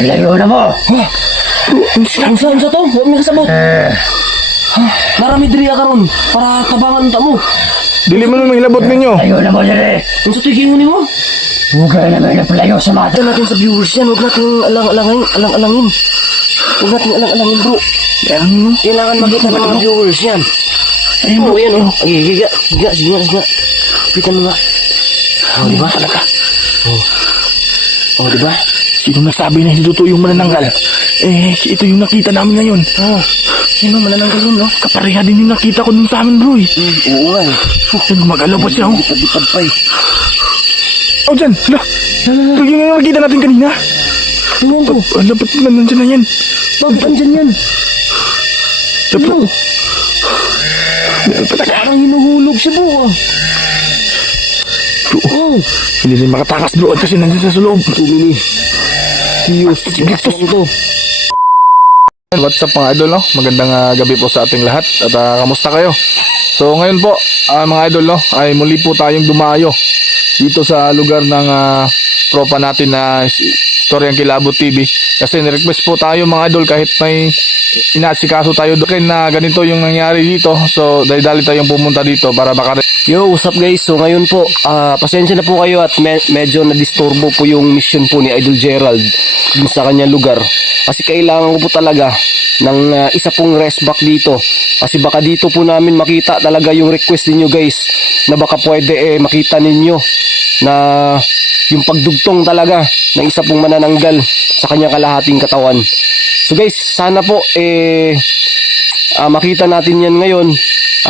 Layo na mo. Ang saan sa to? Huwag may kasabot. Marami diri karon para tabangan ta mo. Dili man mo hilabot ninyo. Layo na mo dali. Ang sa tiging mo? Huwag ka naman na palayo sa mata. Ito natin sa viewers yan. Huwag natin alang-alangin. Huwag natin alang-alangin, bro. Kailangan makita ng mga viewers yan. Ayun bro. Yan oh. Ay, higa. Sige nga. Pitan mo nga. Oh, di ba? Talaga. Oh, di ba? Sino nagsabi na hindi totoo yung manananggal? Ito yung nakita namin ngayon. Sino manananggal yun, no? Kapareha din yung nakita ko dun sa amin, bro. Oo nga eh. Gumagalaw pa siya, oh. Lipad-lipad pa eh. Oh, dyan. Ito yung nakita natin kanina. Tingnan ko. Dapat nandyan na yan. Bakit andyan yan? Dapat. Ano? Parang hinuhulog siya, bro ah. Bro, hindi rin makatakas, bro. Kasi nandyan sa loob. Tumini. Tiyos. Gastos to. What's up mga idol, no? Magandang gabi po sa ating lahat. At kamusta kayo? So ngayon po, mga idol, no? Ay muli po tayong dumayo dito sa lugar ng tropa natin na Storyang Kilabot TV. Kasi nirequest po tayo mga idol kahit may inaasikaso tayo doon na ganito yung nangyari dito. So dali-dali tayong pumunta dito para Yo, what's up guys? So ngayon po, pasensya na po kayo at medyo na-disturbo po yung mission po ni Idol Gerald dun sa kanyang lugar. Kasi kailangan ko po talaga ng isa pong rest back dito. Kasi baka dito po namin makita talaga yung request ninyo guys na baka pwede makita ninyo na yung pagdugtong talaga ng isa pong manananggal sa kanyang kalahating katawan. So guys, sana po makita natin yan ngayon.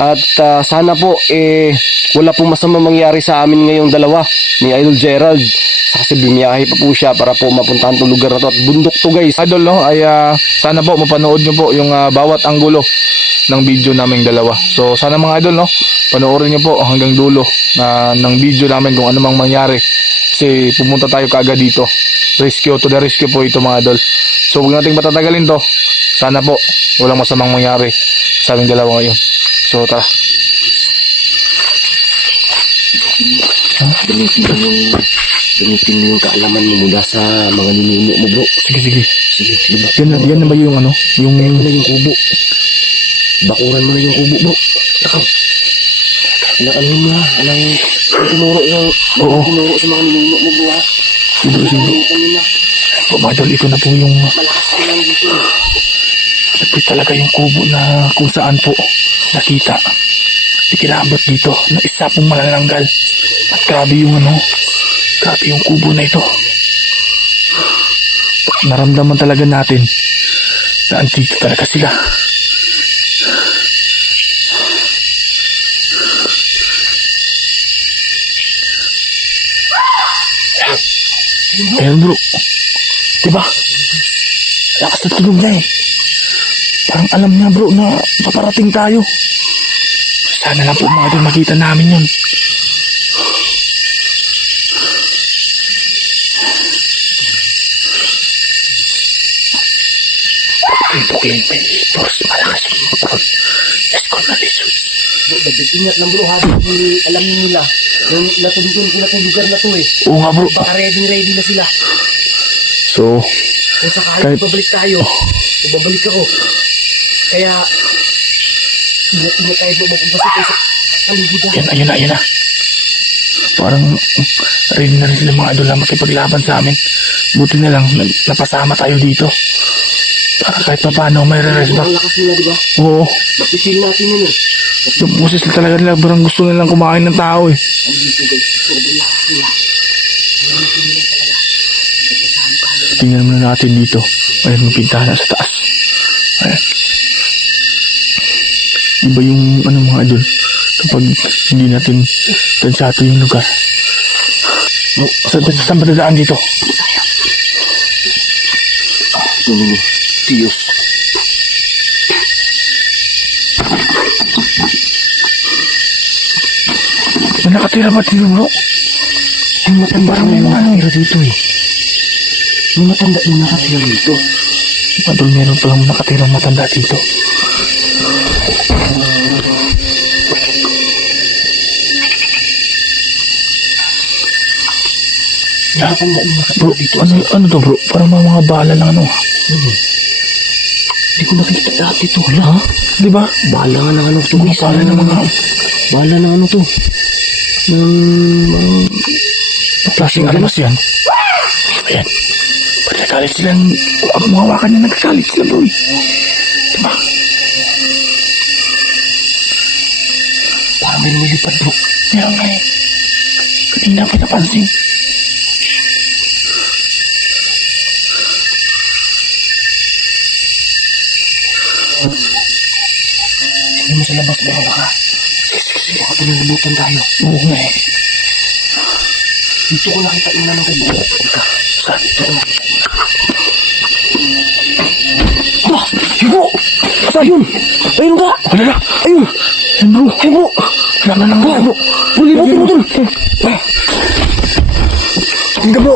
At sana po wala pong masama mangyari sa amin ngayong dalawa ni Idol Gerald. Kasi bumiyahe pa po siya para po mapuntahan itong lugar na to. At bundok to guys. Idol, no? Ay sana po mapanood nyo po yung bawat anggulo ng video naming dalawa. So sana mga idol, no? Panoorin nyo po hanggang dulo ng video namin kung ano mang mangyari. Kasi pumunta tayo kaagad dito. Rescue to the rescue po ito mga idol. So huwag nating matatagalin to. Sana po walang masamang mangyari sa aming dalawa ngayon. So tara. Gamitin mo yung kaalaman mo mula sa mga ninuno mo, bro. Sige. Sige, diba? Yan na ba yung ano? Yung Ito na yung kubo. Bakuran mo na yung kubo, bro. Takaw. Ano mo ha? Anong tinuro tinuro sa mga ninuno mo, bro ha? Sige. O mga idol, ito na po yung Malakas ka lang dito. ito talaga yung kubo na kung saan po nakita. Kilabot dito na isa pong manananggal. At grabe yung grabe yung kubo na ito. Naramdaman talaga natin na andito talaga sila. Ayan bro, diba? Lakas na tunog na eh. Parang alam niya bro na paparating tayo. Sana lang po mga idol makita namin yun. Tukin pa yung ipos. Malakas yung motor. Let's go na Jesus. Ingat lang bro ha. Alam nila. Yung natundun sila sa lugar na to eh. Oo nga bro. Baka ready na sila. So, Kung sakali babalik tayo. Kung babalik ako. Kaya ingat tayo bro. Magpapasok tayo sa paligid. ayun na. Parang ready na rin sila mga idol na makipaglaban sa amin. Buti na lang napasama tayo dito. Para kahit pa paano may re-rest back. Ang lakas nila diba? Oo. Mapipil natin yun eh. Yung boses talaga nila parang gusto nilang kumain ng tao eh. Andito guys. Sobrang lakas nila. Tingnan muna natin dito. Ayan yung pintana sa taas. Ayan. Iba yung mga idol kapag hindi natin tansyato yung lugar. Saan ba dadaan dito? Tiyos. May nakatira ba dito bro? Yung matanda parang may mga nakatira dito eh. Yung matanda yung nakatira dito. Idol, meron palang nakatirang matanda dito. Tanda mo Bro, ano to bro? Parang mga bala lang ano. Hindi ko nakita dati to. Hala, ha? Di ba? Bala nga ng ano to. Mga bala ng mga Bala ng ano to. klaseng armas yan. Ayan. Pag nagkalit sila, mga hawakan na nagkakalit sila bro. Diba? Parang may lumilipad bro. Meron nga eh. Kanina pa napansin. Hindi mo sa labas bro baka. Sige. Baka pinilimutan tayo. Oo nga eh. Dito ko nakita yung nananggal bro. Ika. Saan? Dito ko nakita yung Ah! Higo! Saan yun? Ayun ka! Wala na! Ayun! Ayun bro! Ayun bro! Wala na lang bro! Bro, limutin mo dun! Hindi ka bro!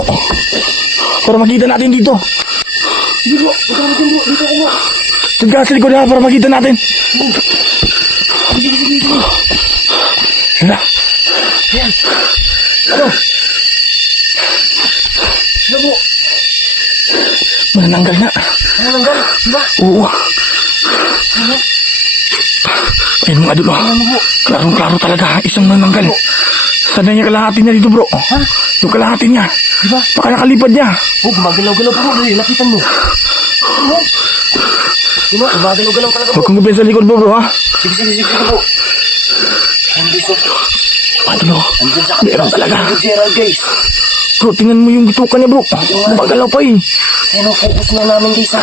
Para makita natin dito! Sige bro! Magkakaroon bro! Dito ako bro! Diyan ka sa likod ha para makita natin! Sige. Wala! Ayan! Ano? Ano bro? Manananggal nga! Nananggal? Diba? Oo! Ano? Ayun mga dulo! Ano bro? Klarong-klaro talaga, isang nananggal. Sana niya kalahati niya dito bro. Ha? Yung kalahati niya. Diba? Baka nakalipad niya. Oh, gumagalaw-galaw bro. Dali, lapitan mo. Ano? Diba? Gumagalaw-galaw talaga bro. Huwag kong gupin sa likod bro ha. Sige bro. Ayan guys oh. Mga dulo. Andyan sa Meron talaga. Idol Gerald guys. Bro, tingnan mo yung bitukan niya bro. Gumagalaw pa eh. Ayan oh, focus na namin guys ha.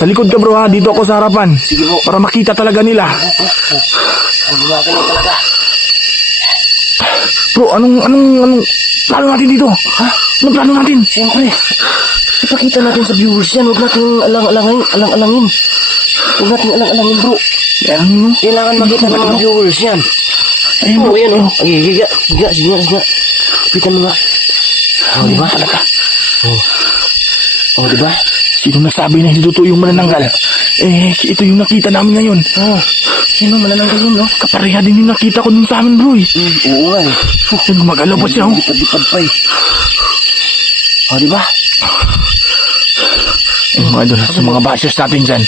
Sa likod ka bro ha, dito ako sa harapan. Sige bro. Para makita talaga nila. Ang gumagalaw talaga. Bro, anong plano natin dito? Ha? Anong plano natin? Siyempre. Ipakita natin sa viewers yan. Huwag natin alang-alangin. Huwag natin alang-alangin bro. Yan no? Kailangan makita ng mga viewers yan. Ayun bro. Oh, yan oh. Ay, giga. Sige nga. Kapitan mo nga. Oh, diba? Talaga. Oh, diba? Sino nagsabi na hindi totoo yung manananggal? Eh, ito yung nakita namin ngayon. Oh, sino manananggal yun, no? Kapareha din yung nakita ko dun sa amin bro eh. Oo nga eh. Yan, gumagalaw pa siya oh. Lipad-lipad pa eh. Oh, diba? Ayun mga doon, sa mga bashers natin dyan.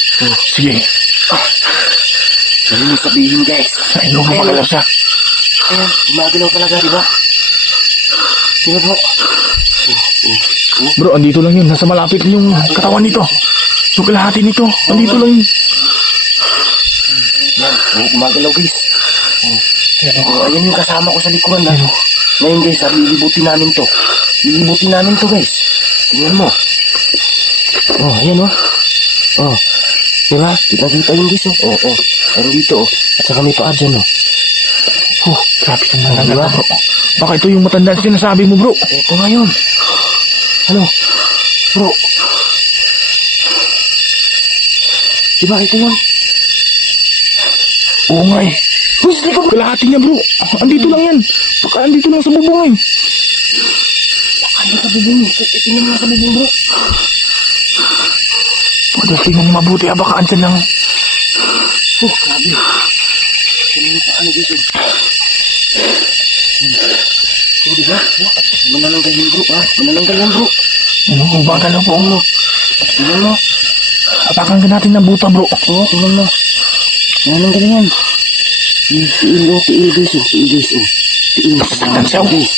Sige. Ano mo sabihin, guys? Ayun, gumagalaw siya. Ayan, gumagalaw talaga, diba? Diba bro? Bro, andito lang yun. Nasa malapit yung katawan nito. Yung kalahati nito. Andito lang yun. Yan, gumagalaw guys. Ayan yung kasama ko sa likuran na. Ngayon guys, lilibutin namin to. Lilibutin namin to guys. Tingnan mo. Oh, ayan oh. Oh. Diba? Kita yung guys oh. Oh. Ayun dito oh. At saka may paa dyan oh. Grabe sa mga Diba? bro. Baka ito yung matanda na sinasabi mo bro. Ito nga yun. Ano? Bro. Diba ito yun? Oo nga eh. Uy, sa likod mo. Kalahati niya bro. Andito lang yan. Baka andito lang sa bubong eh. Ano sa bubong? Tingnan mo sa bubong bro. Pwede tingnan niyo mabuti ha. Baka andyan lang. Grabe. Tingnan mo pa ano dito. Oh, diba? Manananggal yan bro ha. Manananggal yan bro. Ano, gumagalaw po. Tingnan mo. Apakan ka natin ng buta bro. Oo, tingnan mo. Manananggal yan. Tiil guys oh. Tiil guys oh. Tiil mo sa Saktan siya, oh. guys.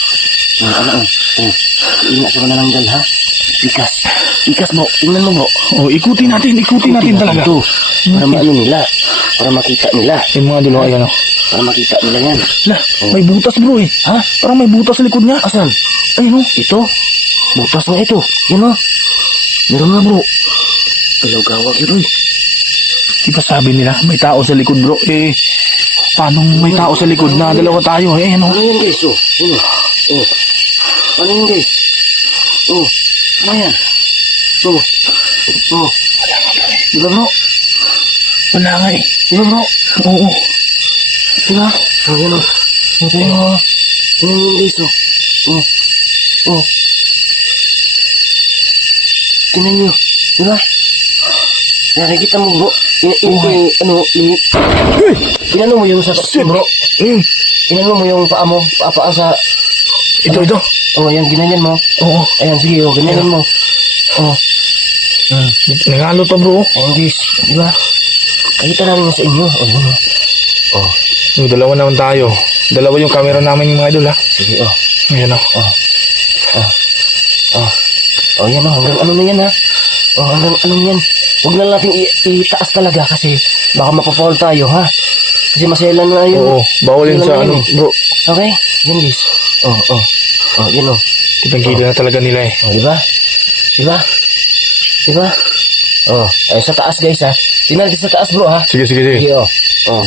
Ano oh. Oh. Tiil nga sa manananggal ha. Ikas bro. Tingnan mo bro. Oh, ikutin natin talaga. Ito. Para maano nila. Para makita nila. Yung mga dulo, ayan o. Para makita nila yan. Lah, may butas bro eh. Ha? Parang may butas sa likod niya. Asan? Ayun o. Ito? Butas nga ito. Yan o. Meron nga bro. Galaw-gawag yun eh. Di ba sabi nila, may tao sa likod bro. Eh, paano may tao sa likod na dalawa tayo? Eh, ano? Ano yan guys? Oh. Ano? Oh. Ano yan guys? Oh. Ano yan? Oh. Oh. Di ba bro? Wala nga eh. Di ba bro? Oo. Di ba? Oh, yan o. Ito yun o. Tingnan mo guys o. Oh. Oh. Tingnan nyo. Di ba? Nakikita mo bro. Inano mo yung sa Shit. bro. Eh, Inano mo yung paa mo. Paa sa Ito. Oh, ayan, ginanyan mo. Oo. Ayan, sige, oh, ganyanin mo. Oh, Nangalot pa bro. ayan guys, di ba? Nakita namin yan sa inyo. Oh, yun, oh. Yung dalawa naman tayo. Dalawa yung camera namin yung mga idol ha. Sige, oh. Ayan o. Oh, yan, oh, hanggang ano na yan, ha? Oh, hanggang ano yan. Huwag na natin itaas talaga kasi baka mapapaul tayo, ha? Kasi maselan na yun. Oo. Bawal yun sa Maselan na ano yun, eh. bro. Okay? Yan, guys. Oh, yan, oh. Kitang-kita na talaga nila eh. Oh, di ba? Di ba? Di ba? Oh, ay sa taas, guys, ha? Tingnan natin sa taas, bro, ha? Sige. Sige, oh. Oh.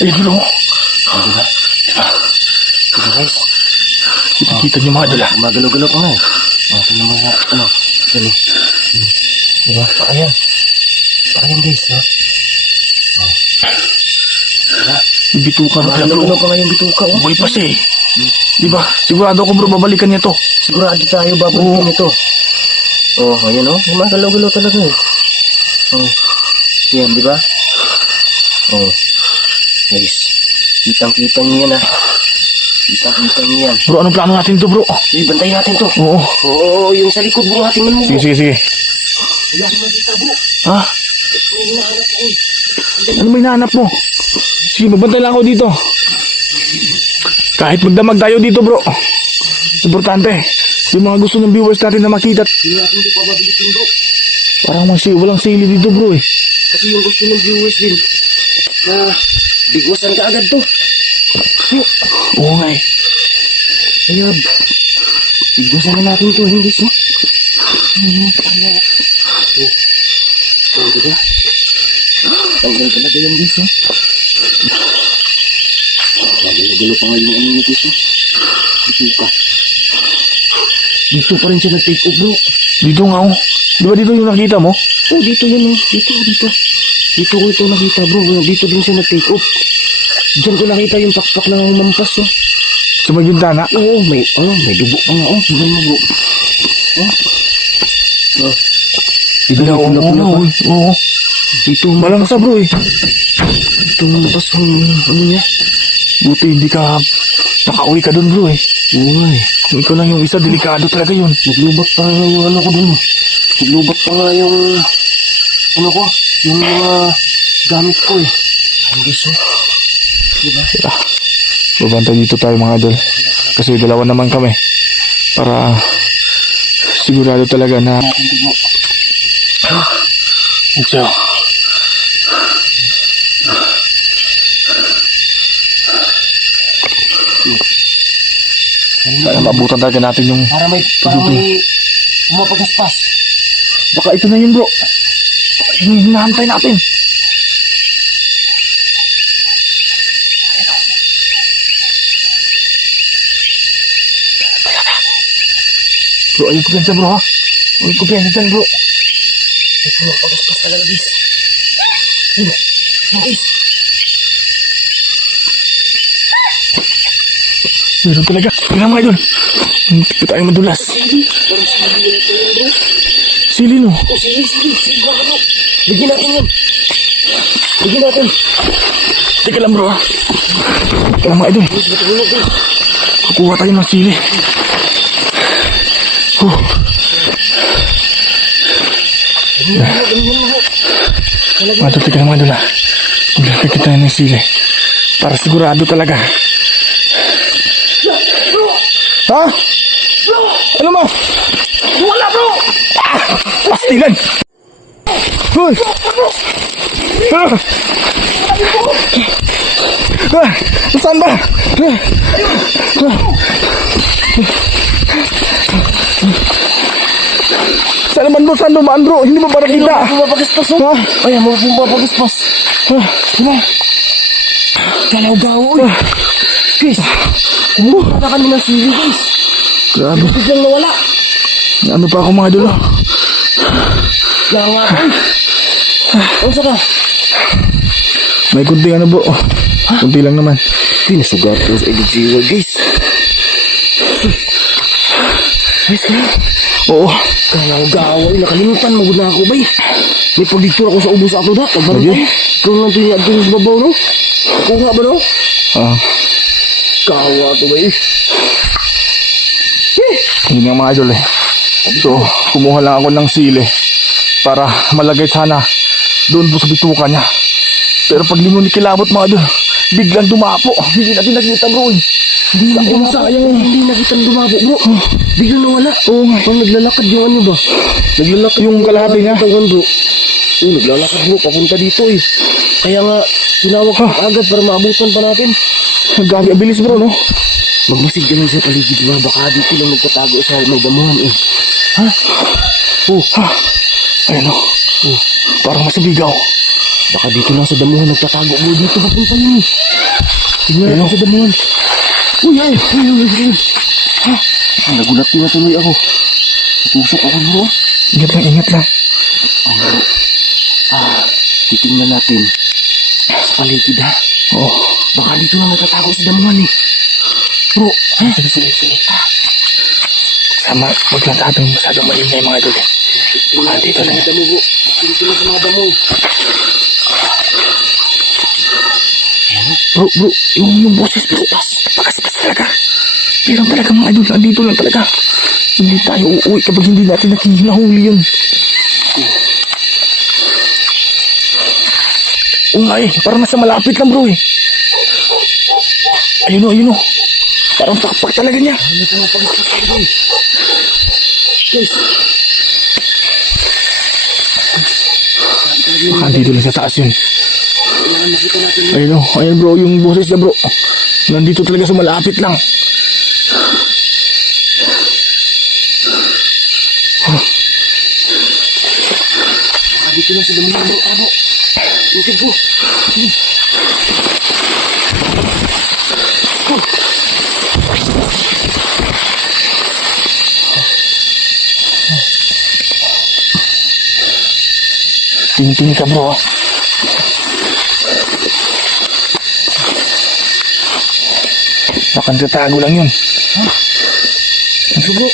Ayun bro. Oh, di ba? Sige, guys. Kita niyo mga idol ha. Gumagalaw-galaw pa nga, eh. Oh, tingnan mo nga, ano? Ano? Di ba? Ayan. Ayan, guys, ha? Yung bituka na pala bro. Gumagalaw pa nga yung bituka, oh. Buhay pa siya eh. Diba? Sigurado ako bro babalikan niya to. Sigurado tayo babalikin ito. Oh, ayan oh. Gumagalaw-galaw talaga eh. Oh. Yan, di ba? Oh. Guys. Kitang-kita niyo yan ah. Kitang-kita niyo yan. Bro, anong plano natin to bro? Sige, bantayin natin to. Oo. Oo, yung sa likod bro, hatingnan mo. Sige. Wala akong makita bro. Ha? May hinahanap ko eh. Ano may hinahanap mo? Sige, magbantay lang ako dito. Kahit magdamag tayo dito bro. Importante. Yung mga gusto ng viewers natin na makita. Hindi natin ito pababilikin bro. Parang walang sili dito bro eh. Kasi yung gusto ng viewers din na bigwasan ka agad to. Oo nga eh. Ayun. Bigwasan na natin to, hindi so. Oh, diba? Tanggal talaga yung guys, oh. Gagalo pa nga yung ano nito, so. Dito ka. Dito pa rin siya nag-take off, bro. Dito nga oh. Di ba dito yung nakita mo? Oh, dito yun, oh. Dito. Dito ko ito nakita, bro. Dito din siya nag-take off. Diyan ko nakita yung pakpak na mampas, oh. Sa may bintana. Oo, may dugo pa nga, oh. Tignan mo, bro. Oh. Oh. Tignan mo, pula pa. Oo. Dito, Malangsa bro eh. dito mampas yung ano niya. Buti hindi ka nakauwi ka dun bro eh. Oo, eh. Kung ikaw lang yung isa, delikado talaga yun. Naglubat pa nga yung ano ko dun. Naglubat pa nga yung ano ko, yung mga gamit ko eh. Ang gusto. Diba? Babantay dito tayo mga idol. Kasi dalawa naman kami. Para sigurado talaga na... Ito. Kaya mabutan talaga natin yung... Para may umapagaspas. Baka ito na yun bro. Baka yun yung hinahantay natin. Bro, ayun ko dyan bro ha. Ayun ko dyan bro. Ito umapagaspas talaga, guys. Ano? Guys. Meron talaga. Tingnan mga idol. Hindi pa tayo madulas. Sili no. Oh, sige. Baka bro. Bigyan natin yan. Bigyan natin. Teka lang bro ha. Teka lang mga idol. Kukuha tayo ng sili. Mga idol, teka lang mga idol ha. Maglagay tayo ng sili. Para sigurado talaga. Ha? Ano mo? Wala bro! Pastilan! Hoy! Saan ba? Saan naman bro? Saan dumaan bro? Hindi mo ba nakita? Pumapagaspas, oh. Ay, pumapagaspas. Diba? Galaw-gaw, uy. Guys, kumuha na kami ng sili, guys. Grabe. Biglang nawala. Ano pa ako mga idol? Kaya nga, uy. Ano ka? May kunting ano bro. Kunti lang naman. Pinasugat ko sa Edgar, guys. Guys, kaya? Oo. Galaw-gaw, ay. Nakalimutan, magod na ako, bay. May pagdiktura ko sa ubos ako, dak. Lagi? Kung lang ito yung babaw, no? Kuha ba, no? Ah. Kawa to, bay. Yun nga mga idol eh. So, kumuha lang ako ng sili para malagay sana doon po sa bituka niya. Pero pag limon ni kilabot mga idol, biglang dumapo. Hindi natin nakita bro eh. Hindi nakita dumabo bro. Biglang nawala. Oo nga. Pag naglalakad yung ano ba? Naglalakad Yung kalahati niya. Tawan bro. Naglalakad bro, papunta dito eh. Kaya nga, tinawag ko agad para maabutan pa natin. Gabi, abilis bro no? Magmasid ka lang sa paligid ba? Baka dito lang nagtatago sa may damuhan eh. Ha? Ayun o. Parang masibigaw. Baka dito lang sa damuhan nagtatago bro. Dito papunta yun eh. Tingnan natin sa damuhan. Uy. Nagulat ko na tuloy ako. Natusok ako bro. Ingat lang. Titingnan natin sa paligid ha. Oo. Baka dito lang nagtatago sa damuhan eh. Bro, Sige. Sama, huwag lang tayong masyadong maingay mga idol eh. Baka dito lang. damo bro. Dito lang sa mga damo. Bro, yung boses bro, napakasipas talaga. Meron talaga mga idol, nandito lang talaga. Hindi tayo uuwi kapag hindi natin nakinahuli yun. Oo nga eh, parang nasa malapit lang bro eh. Ayun o. Parang pakpak talaga niya. Guys, Baka dito lang sa taas yun. kailangan makita natin. Ayun bro, yung boses niya bro. Nandito talaga sa malapit lang. Baka dito lang sa damuhan bro. Ano? Tingnan bro. Tingin ka bro. Nakantatago lang yun. Ano bro?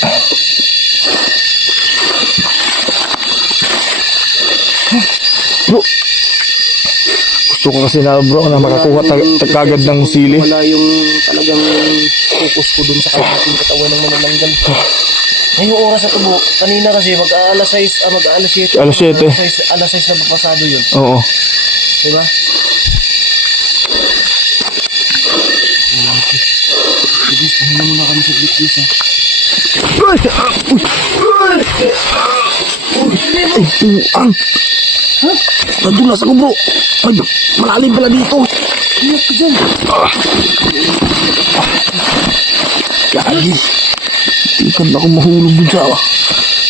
Bro. Gusto ko kasi na bro na makakuha kagad ng sili. Wala yung talagang focus ko dun sa kanyang katawan ng manananggal. Ngayong oras na ito bro, kanina kasi mag-aalas 6, mag-aalas 7. Alas 7. Alas 6 na papasado yun. Oo. Diba? Sige, pahinga muna kami sa bliklis ha. Ang nadulas ako bro. Ay, malalim pala dito. Ingat ka dyan. Gagi. Tingkan ako mahulog dun sa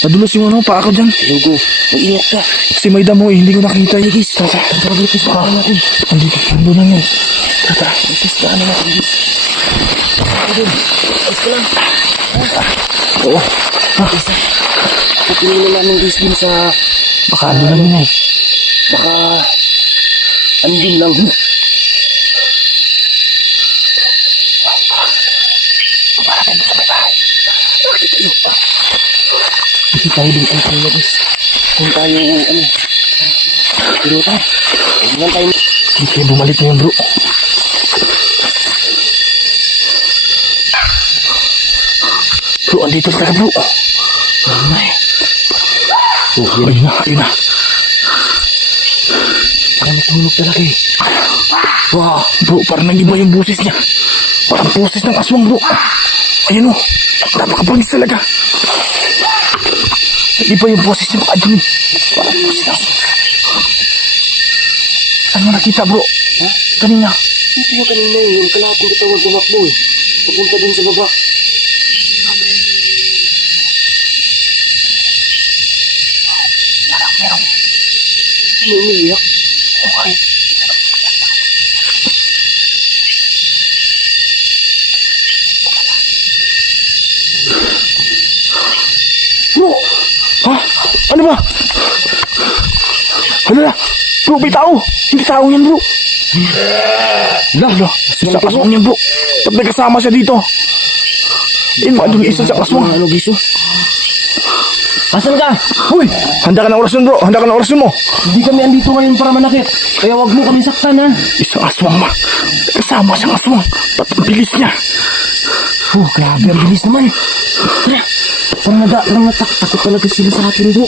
nadulas yung ano pa ako dyan. Lugo, mag-ingat ka. Kasi may damo eh, hindi ko nakita yung guys. Tata, Bliklis pa ka natin. andito, ando lang yan. Tata, Bliklis ka na natin. Ayun, ayos ka lang. oo. Pagpinin na namin guys dun sa... Baka ando lang yun eh. Baka... Andin lang. Marami mo sa may bahay. Bakit tayo? Kasi tayo din ang tayo guys. Kung tayo, ano... Pero tayo. Huwag lang tayo... Hindi kayo bumalik na yun bro. Bro, andito talaga bro. Ano na eh. Ayun na. Parang natulog talaga eh. Wow, bro, parang nag-iba yung boses niya. Parang boses ng aswang, bro. Ayun o, napakabangis talaga. Nag-iba yung boses niya, mga dun. Parang boses ng aswang. Saan mo nakita, bro? Ha? Kanina. Hindi yung kanina eh. Yung kalahating katawan tumakbo eh. Papunta dun sa baba. Meron. Ano umiiyak? Okay. Bro! Ha? Ano ba? Hala! Bro, may tao! Hindi tao yan, bro! Hala! Isa kaswang yan, bro! Ba't may kasama siya dito? Yun, mga doon isa sa kaswang. Ano giso? Asan ka? Uy! Handa ka ng orasyon, bro! Handa ka ng orasyon mo! Hindi kami andito ngayon para manakit. Kaya wag mo kami saktan ha. Isang aswang ma. Kasama siyang aswang. Ba't ang bilis niya? Oh, grabe, ang bilis naman. Tara, parang natakot talaga sila sa atin, bro.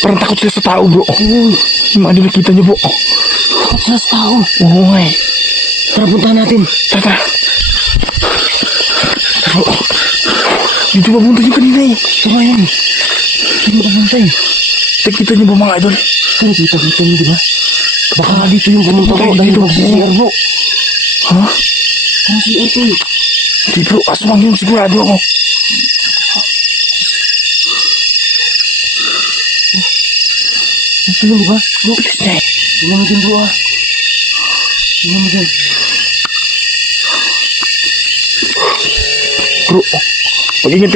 Parang takot sila sa tao, bro. Yung mga idol, nakita niyo, bro. Takot sila sa tao. Oo nga eh. Tara, puntahan natin. Tara. Bro, dito ba punta yung kanina eh? Tara yan. Hindi mo pumunta eh. Nakita niyo ba mga idol? Ito, nakita niyo, di ba? Baka dito yung pumunta ko dahil Dito. mag-CR, bro. Ha? Ang CR ko eh. Hindi bro, aswang yun, sigurado ako. Ito yun, di ba? Bro, tingnan mo dyan, bro ah. Tingnan mo dyan. Bro,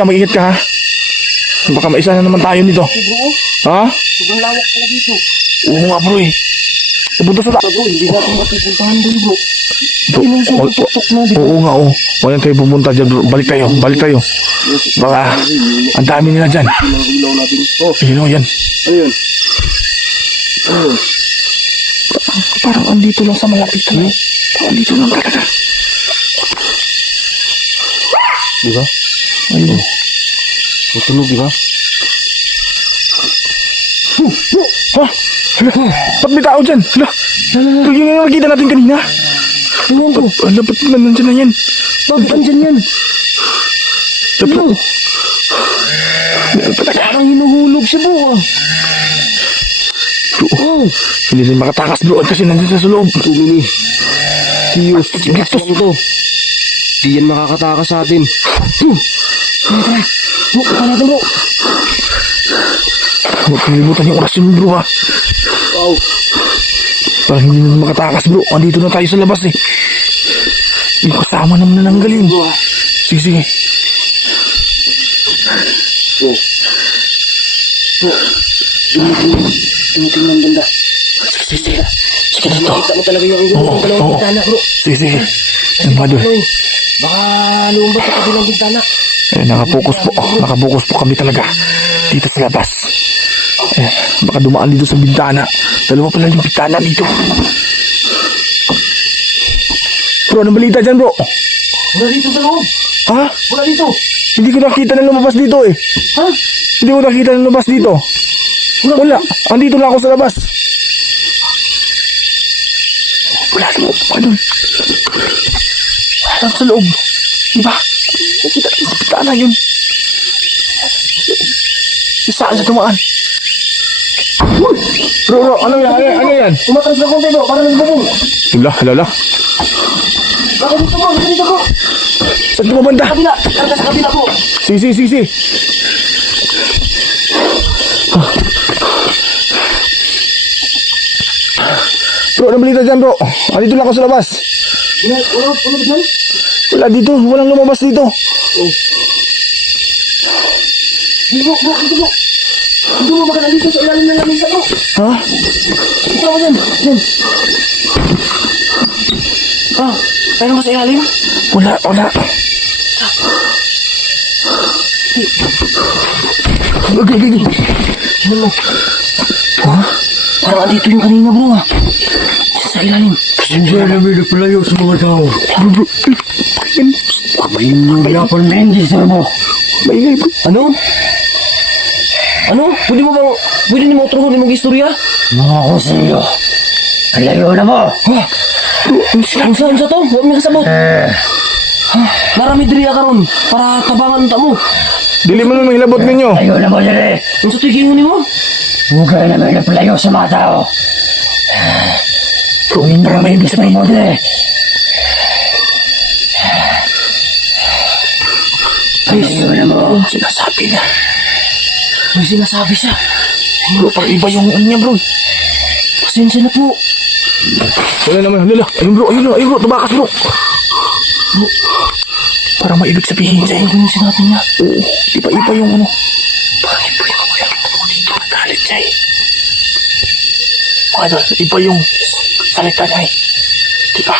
mag-ingat ka ha. Baka maisa na naman tayo nito. Hey, bro, Ha? sobrang lawak pala dito. Oo nga bro eh. Pupunta sa Bro, hindi natin mapupuntahan dun, bro. Bro, Tingnan ko, tutok na, di ba? oo nga oh. Walang tayo pumunta dyan bro. Balik tayo. Baka, ang dami nila dyan. Ang ilaw natin. Oh, Ayun o yan. ayun. Ayun. Parang andito lang sa malapit na. Parang andito lang talaga. Di ba? Ayun. May tunog, di ba? Ha? Hala, ba't may tao dyan? Hala, bro, yun yung nakita natin kanina. Tingnan ko. Hala, ba't nandyan na yan? Bakit andyan yan? Hala, bro. Parang hinuhulog siya, bro ah. Bro, Oh, hindi rin makatakas bro kasi nandyan sa loob. tumini. Tiyos, aswang to. Di yan makakatakas sa atin. Tara. Bro, baka natin, bro. Huwag kalimutan yung orasyon bro ha. Wow. Parang hindi na makatakas bro. Andito na tayo sa labas eh. Yung kasama naman na nanggaling. Bro ah. Sige. Bro. Bro. Tumuting ng banda. Sige dito. Nakita mo talaga yung ulo ng dalawang Oo. bintana, bro. Sige. Yung mga idol. Ano eh. Baka lumabas sa kabilang bintana. Eh, nakapokus po kami talaga. Dito sa labas. Eh, baka dumaan dito sa bintana. Dalawa pala yung bintana dito. Bro, anong balita dyan bro? Wala dito sa loob. Ha? Wala dito. Hindi ko nakita na lumabas dito eh. Ha? Hindi ko nakita na lumabas dito. Wala. Andito lang ako sa labas. Wala sa loob. Ano? Wala sa loob. Diba? Nakita natin sa bintana yun. Saan sa tumaan? Bro, ano yan? Umatras na konti, bro. Para nagbubong. Hala. Baka dito, bro. Saan tumabanda? Kabila. Karga sa kabila, bro. Si. Bro, anong balita dyan bro? Andito lang ako sa labas. Wala ba dyan? Wala dito, walang lumabas dito. Hindi, bro. Dito, bro. Dito mo baka nandito sa ilalim ng lamisa, bro. Ha? Ito mo dyan. Dyan. Ah, tayo naman sa ilalim? Wala. Okay. Tignan mo. Parang andito yung kanina, bro, ah. Sa ilalim. Hindi na may napalayo sa mga tao. Bro. Yapon na hindi mo. Maingay bro. Ano? Pwede ni mo utro ni mong istorya? Mga kusiyo. Layo na mo. Bro, ano sila? Unsa to? Huwag may kasabot. Narami diriya karon para tabangan ta mo. Dili mo nung hilabot ninyo. Layo na mo dire. Unsa to gingon nimo? Huwag na may napalayo sa mga tao. Bro, parang may ibig sabihin. Mo dire. Layo na mo. Sinasabi na. May sinasabi siya. Bro, parang iba yung ano niya bro. Pasensya na po. Wala naman, hala. Ayun bro, tumakas bro. Parang may ibig sabihin sa'yo. Ano yung sinabi niya? Oo, iba yung ano. Parang iba yung nakita mo dito. Nagalit siya eh. Ano, iba yung salita niya eh. Diba?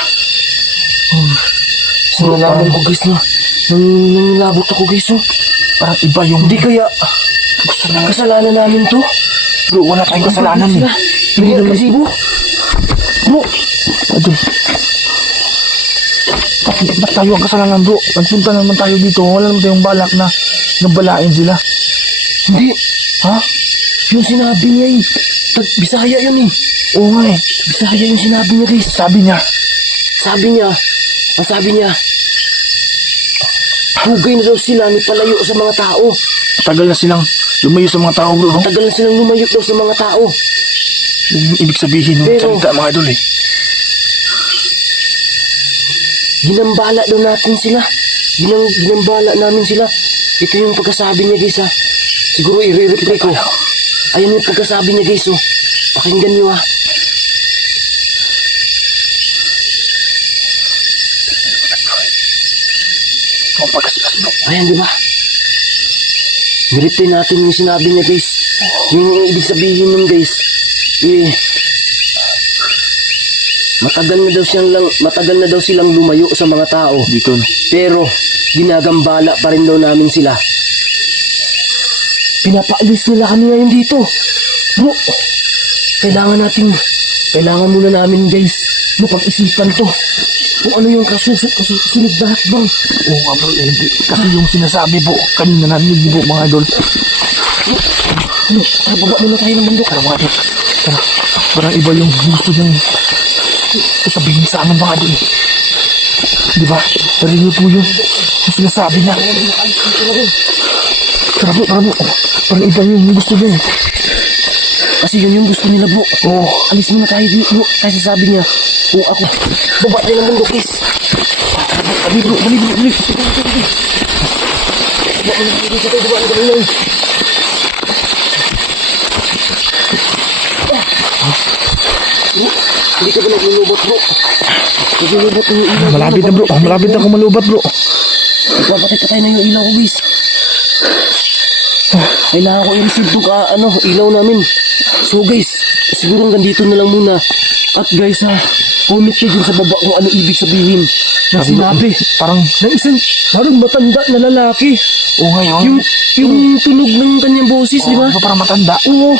Sinalaman ko guys na. Nangilabot ako guys oh. Parang iba yung... Hindi kaya Gusto na... kasalanan namin to. Bro, wala tayong kasalanan eh. Hindi naman sibo. Bro, Adol. Ba't tayo ang kasalanan bro? Nagpunta naman tayo dito. Wala naman tayong balak na nabalain sila. Hindi. Ha? Yung sinabi niya eh. Bisaya yun eh. Oo nga eh. Bisaya yung sinabi niya guys. Sabi niya. Ang sabi niya, hugay na daw sila ni palayo sa mga tao. Tagal na silang lumayo sa mga tao bro, no? Tagal na silang lumayo daw sa mga tao. Yung ibig sabihin ng Pero- salita mga idol eh. Ginambala daw natin sila. Ginambala namin sila. Ito yung pagkasabi niya guys ha. Siguro i-replay ko. Ayan yung pagkasabi niya guys oh. Pakinggan niyo ha. Ang pagkasipas bro. Ayan di ba? Nireplay natin yung sinabi niya guys. Yung ibig sabihin nun guys. Eh, matagal na daw silang lumayo sa mga tao. Dito no. Pero ginagambala pa rin daw namin sila. Pinapaalis nila kami ngayon dito. Bro, kailangan muna namin guys mapag-isipan to. Kung ano yung kasunod lahat bang. Oo nga bro, eh, kasi yung sinasabi po, kanina narinig po mga idol. Ano, tara baba muna tayo ng bundok. Tara mga idol, tara. Parang iba yung gusto niyang sasabihin sa amin mga idol. Di ba? Narinig po yung sinasabi niya. Tara bro. Parang iba yung gusto niya. Kasi yun yung gusto nila bro. Oo. Alis muna tayo dito. Kasi sabi niya, kung ako, baba tayo ng bundok guys. Dali bro. Baba muna tayo dito tayo, baba na kami ngayon. Hindi ka ba naglulubot bro? Naglulubot ng ilaw. Malapit na bro. Malapit na kumalubat bro. Ipapatay pa tayo na yung ilaw ko guys. Kailangan ko i-receive itong ilaw namin. So guys, siguro hanggang dito na lang muna. At guys ha, comment kayo dun sa baba kung ano ibig sabihin na sinabi. Parang, Ng isang parang matanda na lalaki. oo nga yun. Yung tunog ng kanyang boses, di ba? Parang matanda. Oo,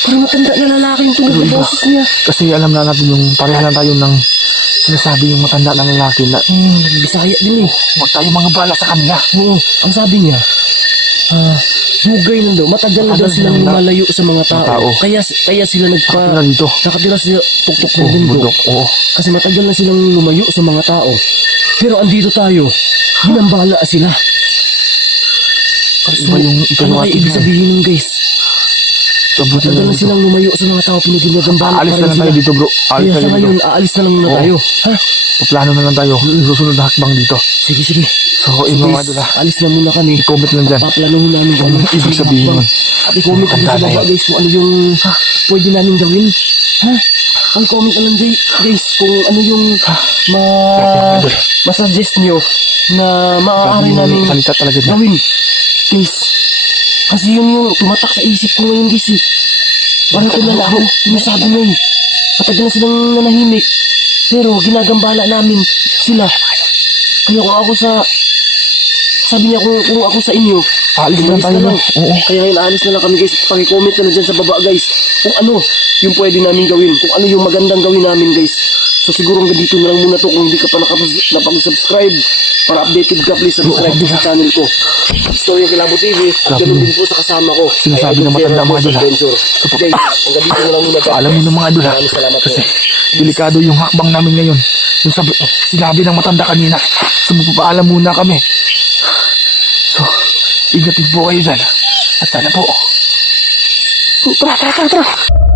parang matanda na lalaki yung tunog ng boses niya. Kasi alam na natin yung pareha lang tayo ng sinasabi yung matanda ng lalaki na Bisaya din eh. huwag tayo mga bala sa kanila. Oo, ang sabi niya, hugay na daw. Matagal na daw Matagal silang na- lumalayo sa mga tao. tao. Kaya sila Nakatira dito. nakatira sila tuktok ng Oh, bundok. bundok. Oo. Kasi matagal na silang lumayo sa mga tao. Pero andito tayo, ginambala sila. Iba yung ito Ano yung kayo ating ibig sabihin nun guys? Mabuti na Matagal lang na dito. silang lumayo sa mga tao, pinagigagambala Aalis pa na rin lang sila. tayo dito bro. Kaya Aalis sa tayo dito. ngayon, aalis na lang muna Oo. tayo. Ha? Paplano na lang tayo. Susunod na hakbang dito. Sige. So, yung mga Guys, idol alis na muna kami. i-comment lang dyan. Paplanuhin namin kung ano ibig sabihin nun. At i-comment natin sa Matanda na baba yun. guys kung ano yung pwede namin gawin. Ha? Ang comment na lang guys kung ano yung ma-suggest nyo na maaari Grabe namin yung salita talaga niya. gawin. Guys, kasi yun yung tumatak sa isip ko ngayon guys eh. Parang tulalaho, yung sabi nyo eh. Matagal na silang nanahimik. Pero ginagambala namin sila. Kaya kung ako sabi niya kung ako sa inyo, Aalis na lang umalis tayo bro. Oo. Kaya ngayon aalis na lang kami guys. Paki-comment na lang dyan sa baba guys. Kung ano yung pwede namin gawin. Kung ano yung magandang gawin namin guys. So siguro hanggang dito na lang muna to. Kung hindi ka pa nakapag-subscribe para updated ka, please subscribe Oo, sa channel ko. Story ng Kilabo TV. At Grabe ganun yun. din po sa kasama ko. Sinasabi ng matanda mga idol, ha? Adventure. Guys, hanggang dito na lang muna. Alam mo ng mga idol ha. Maraming salamat po. Kasi delikado yung hakbang namin ngayon. Yung sinabi ng matanda kanina. So magpapaalam muna kami. So, ingatin po kayo dyan. At sana po. Tara.